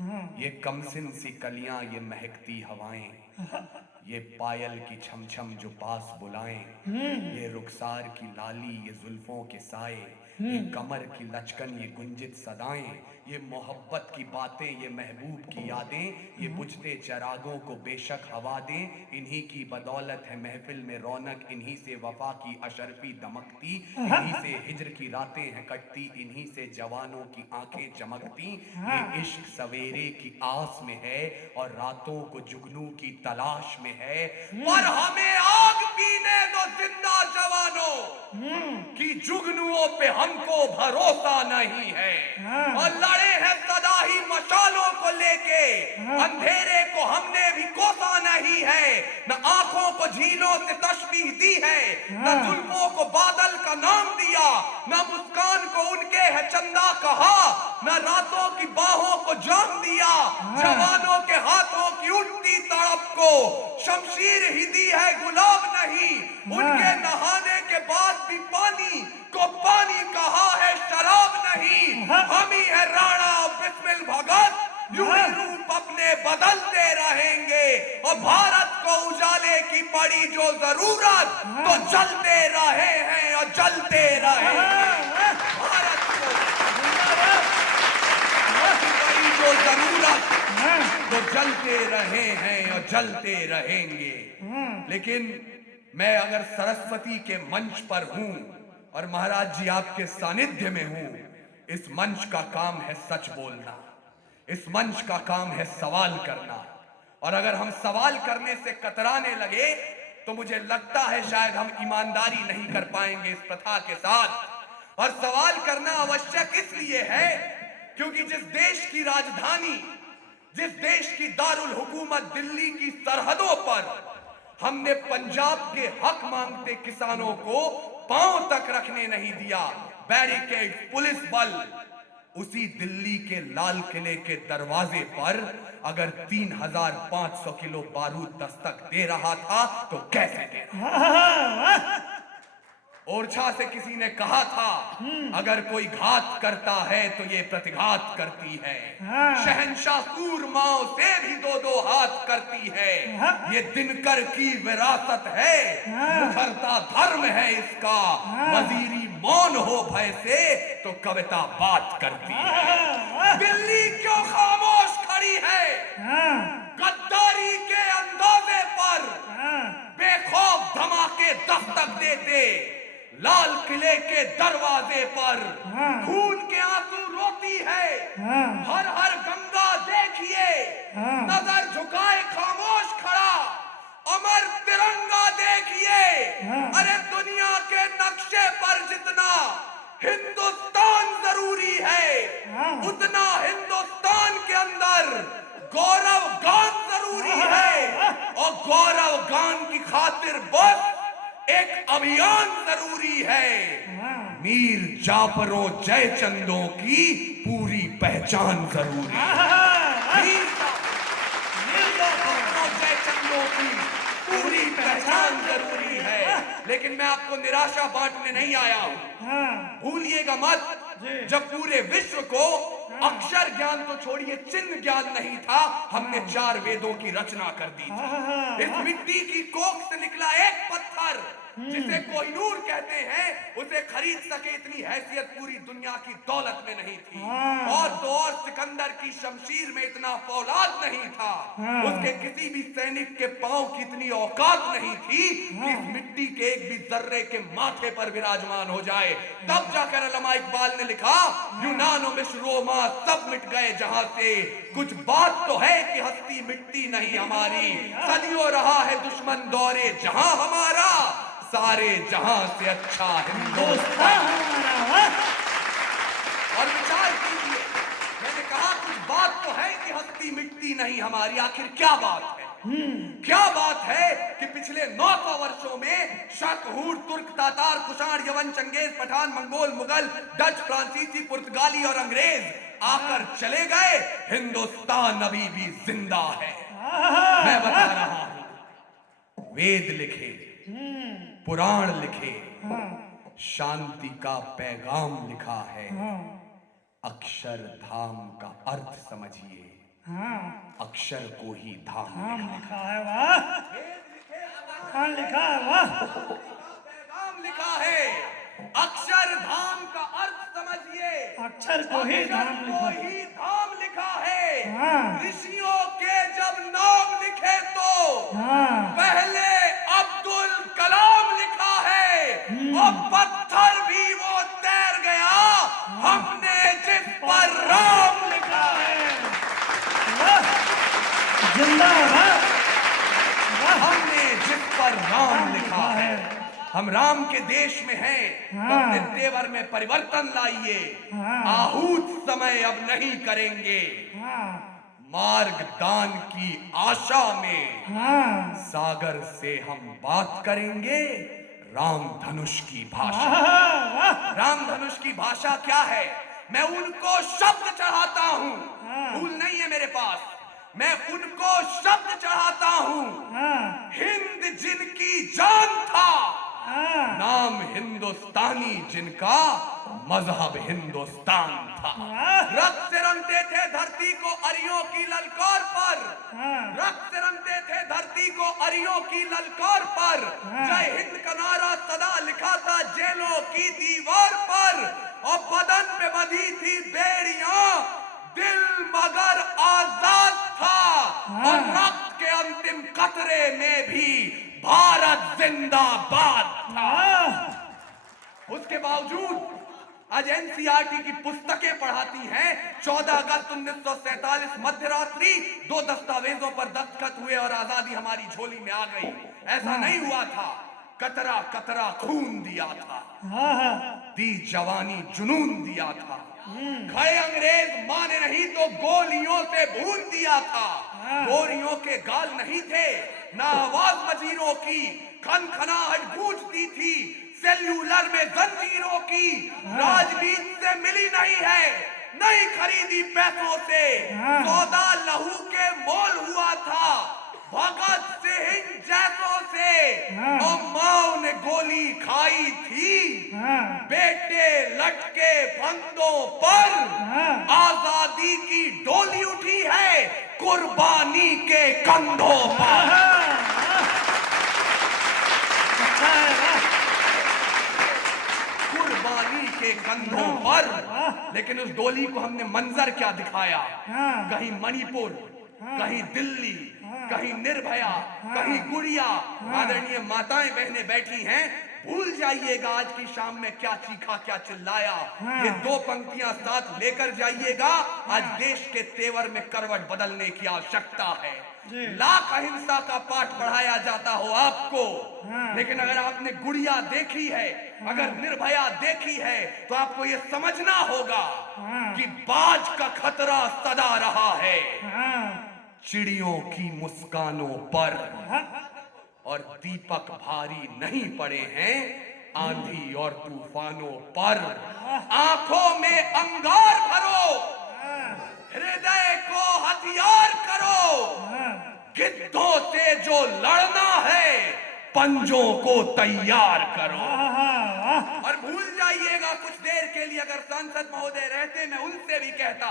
ये कमसिन सी कलियां, ये महकती हवाएं, ये पायल की छम छम जो पास बुलाएं, ये रुखसार की लाली, ये जुल्फों के साए, ये कमर की लचकन, ये गुंजित सदाएं, ये मोहब्बत की बातें, ये महबूब की यादें, ये बुझते चरागों को बेशक हवा दें। इन्हीं की बदौलत है महफिल में रौनक, इन्हीं से वफा की अशरफी दमकती, इन्हीं से हिज्र की रातें हैं कटती, इन्हीं से जवानों की आंखें चमकती। ये इश्क सवेरे की आस में है और रातों को जुगनू की तलाश में है। पर हमें आग पीने दो जिंदा जवानों कि जुगनुओं पे हमको भरोसा नहीं है। और लड़े हैं सदा ही मशालों को लेके, अंधेरे को हमने भी कोसा नहीं है। न आंखों को झीलों से तशबीह दी है, न जुल्फों को बादल का नाम दिया, न मुस्कान को उनके है चंदा कहा, न रातों की बाहों को जाम दिया। जवानों के हाथों की उठती तड़प को शमशीर ही दी है, गुलाब नहीं। उनके नहाने के बाद भी पानी को पानी कहा है, शराब नहीं। हम ही है राणा बिस्मिल भगत, यूं ही रूप अपने बदलते रहेंगे। और भारत को उजाले की पड़ी जो जरूरत, तो जलते रहे हैं और जलते रहेंगे। भारत को पड़ी जो जरूरत, तो जलते रहे हैं और जलते रहेंगे। लेकिन मैं अगर सरस्वती के मंच पर हूं और महाराज जी आपके सानिध्य में हूं, इस मंच का काम है सच बोलना, इस मंच का काम है सवाल करना। और अगर हम सवाल करने से कतराने लगे तो मुझे लगता है शायद हम ईमानदारी नहीं कर पाएंगे इस प्रथा के साथ। और सवाल करना आवश्यक इसलिए है क्योंकि जिस देश की राजधानी, जिस देश की दारुल हुकूमत दिल्ली की सरहदों पर हमने पंजाब के हक मांगते किसानों को पांव तक रखने नहीं दिया, बैरिकेड, पुलिस बल, उसी दिल्ली के लाल किले के दरवाजे पर अगर 3500 किलो बारूद दस्तक दे रहा था तो कैसे दे रहा था? ओरछा से किसी ने कहा था अगर कोई घात करता है तो ये प्रतिघात करती है। शहंशाह सूरमाओं से भी दो दो हाथ करती है। ये दिनकर की विरासत है, मुखरता धर्म है इसका। वजीरी मौन हो भय से तो कविता बात करती है। दिल्ली क्यों खामोश खड़ी है? गद्दारी के अंदाजे पर बेखौफ धमाके दस्तक देते लाल किले के दरवाजे पर। खून के आंसू रोती है, हर हर गंगा देखिए, नजर झुकाए खामोश खड़ा अमर तिरंगा देखिए। अरे दुनिया के नक्शे पर जितना हिंदुस्तान जरूरी है, उतना हिंदुस्तान के अंदर गौरव गान जरूरी है। और गौरव गान की खातिर बस एक अभियान जरूरी है। मीर जाफरों जयचंदों की पूरी पहचान जरूरी है। मीर जाफरों जयचंदों की पूरी पहचान जरूरी है। लेकिन मैं आपको निराशा बांटने नहीं आया हूं, भूलिएगा मत। जब पूरे विश्व को अक्षर ज्ञान तो छोड़िए चिन्ह ज्ञान नहीं था, हमने 4 वेदों की रचना कर दी थी। इस मिट्टी की कोख से निकला एक पत्थर जिसे कोहिनूर कहते हैं, उसे खरीद सके इतनी हैसियत पूरी दुनिया की दौलत में नहीं थी। और तो और सिकंदर की शमशीर में इतना फौलाद नहीं था, उसके किसी भी सैनिक के पांव की इतनी औकात नहीं थी कि इस मिट्टी के एक भी जर्रे के माथे पर विराजमान हो जाए। तब जाकर अल्लामा इकबाल ने लिखा, यूनान मिस्र रोमा सब मिट गए जहां से, कुछ बात तो है कि हस्ती मिटती नहीं हमारी। सदियों रहा है दुश्मन दौरे जहां हमारा, सारे जहां से अच्छा हिंदुस्तान। और विचार कीजिए, मैंने कहा कुछ बात तो है कि हस्ती मिटती नहीं हमारी। आखिर क्या बात है? क्या बात है कि पिछले 900 वर्षों में शक, हूर, तुर्क, तातार, कुषाण, यवन, चंगेज, पठान, मंगोल, मुगल, डच, फ्रांसीसी, पुर्तगाली और अंग्रेज आकर चले गए, हिंदुस्तान अभी भी जिंदा है। मैं बता रहा हूं, वेद लिखे, पुराण लिखे, शांति का पैगाम लिखा है। अक्षरधाम का अर्थ समझिए, अक्षर को ही धाम धाम लिखा है। वाह, कहाँ लिखा है? वाह, पैगाम लिखा है। अक्षर धाम का अर्थ समझिए। अक्षर को ही धाम अक्षर लिखा को है। ही धाम लिखा है। हाँ। ऋषियों के जब नाम लिखे तो पहले अब्दुल कलाम लिखा है और पत्थर भी वो तैर गया, हमने जिस पर राम लिखा है। वाह, जिंदाबाद। हमने जिस पर राम लिखा है। हम राम के देश में हैं, तो अपने तेवर में परिवर्तन लाइए। आहूत समय अब नहीं करेंगे। मार्ग दान की आशा में सागर से हम बात करेंगे राम धनुष की भाषा। राम धनुष की भाषा क्या है? मैं उनको शब्द चढ़ाता हूं, फूल नहीं है मेरे पास। मैं उनको शब्द चढ़ाता हूं। हिंद जिनकी जान था, नाम हिंदुस्तानी जिनका, मजहब हिंदुस्तान था। रक्त से रंगते थे धरती को अरियों की ललकार पर। रक्त से रंगते थे धरती को अरियों की ललकार पर। जय हिंद का नारा सदा लिखा था जेलों की दीवार पर। और बदन पे बंधी थी बेड़ियां, दिल मगर आजाद था। और रक्त के अंतिम कतरे में भी भारत जिंदाबाद था। उसके बावजूद आज एनसीईआरटी की पुस्तकें पढ़ाती हैं 14 अगस्त 1947 मध्यरात्रि 2 दस्तावेजों पर दस्तखत हुए और आजादी हमारी झोली में आ गई। ऐसा नहीं हुआ था। कतरा कतरा खून दिया था, दी जवानी जुनून दिया था। खड़े अंग्रेज माने नहीं तो गोलियों से भून दिया था। गोरियों के गाल नहीं थे, ना आवाज वजीरों की, खनखनाहट गूंजती थी सेल्यूलर में जंजीरों की। राजनीति से मिली नहीं है, नहीं खरीदी पैसों से। सौदा लहू के मोल हुआ था भगत सिंह जैसों से। और माओ ने गोली खाई थी बेटे लटके फंदों पर। आजादी की डोली उठी है कुर्बानी के कंधों पर। कुर्बानी के कंधों पर। लेकिन उस डोली को हमने मंजर क्या दिखाया? कहीं मणिपुर, कहीं दिल्ली, कहीं निर्भया, कहीं गुड़िया। आदरणीय माताएं बहनें बैठी हैं, भूल जाइएगा आज की शाम में क्या चीखा क्या चिल्लाया। ये 2 पंक्तियां साथ लेकर जाइएगा। आज देश के तेवर में करवट बदलने की आवश्यकता है। लाख अहिंसा का पाठ पढ़ाया जाता हो आपको, लेकिन अगर आपने गुड़िया देखी है, अगर निर्भया देखी है, तो आपको ये समझना होगा कि बाज का खतरा सदा रहा है चिड़ियों की मुस्कानों पर। और दीपक भारी नहीं पड़े हैं आंधी और तूफानों पर। आंखों में अंगार भरो, हृदय को हथियार करो। गिद्धों से जो लड़ना है पंजों को तैयार करो। और भूल जाइएगा कुछ देर के लिए, अगर सांसद महोदय रहते, मैं उनसे भी कहता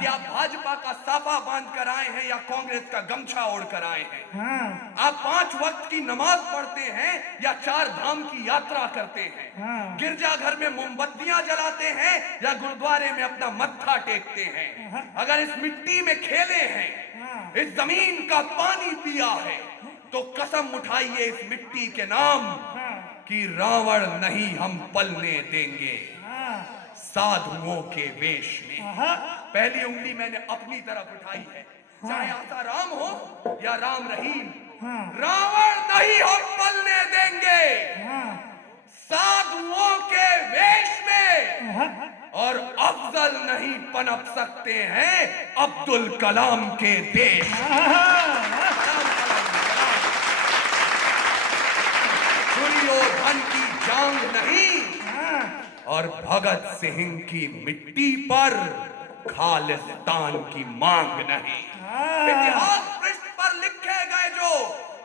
कि आप भाजपा का साफा बांध कर आए हैं या कांग्रेस का गमछा ओढ़ कर आए हैं। आप 5 वक्त की नमाज पढ़ते हैं या 4 धाम की यात्रा करते हैं। गिरजाघर में मोमबत्तियां जलाते हैं या गुरुद्वारे में अपना मत्था टेकते हैं। अगर इस मिट्टी में खेले हैं, इस जमीन का पानी पिया है, तो कसम उठाइए इस मिट्टी के नाम कि रावण नहीं हम पलने देंगे साधुओं के वेश में। पहली उंगली मैंने अपनी तरफ उठाई है, चाहे आसा राम हो या राम रहीम। रावण नहीं हम पलने देंगे साधुओं के वेश में। और अफजल नहीं पनप सकते हैं अब्दुल कलाम के देश। दुर्योधन की जांग नहीं और भगत सिंह की मिट्टी पर खालिस्तान की मांग नहीं। इतिहास पृष्ठ पर लिखे गए जो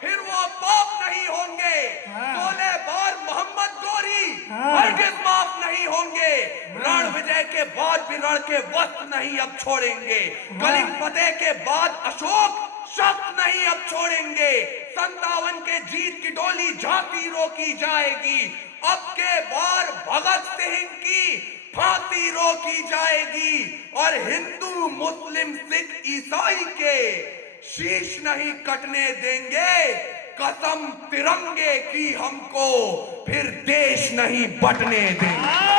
फिर वो पाप नहीं होंगे। 16 बार मोहम्मद गोरी हरगिज़ माफ नहीं होंगे। रण विजय के बाद भी रण के वस्त्र नहीं अब छोड़ेंगे। कलिंग फतेह के बाद अशोक शस्त्र नहीं अब छोड़ेंगे। 57 के जीत की डोली झांसी रोकी जाएगी। अब के बार भगत सिंह की फांसी रोकी जाएगी और हिंदू मुस्लिम सिख ईसाई के शीश नहीं कटने देंगे। कसम तिरंगे की हमको फिर देश नहीं बटने देंगे।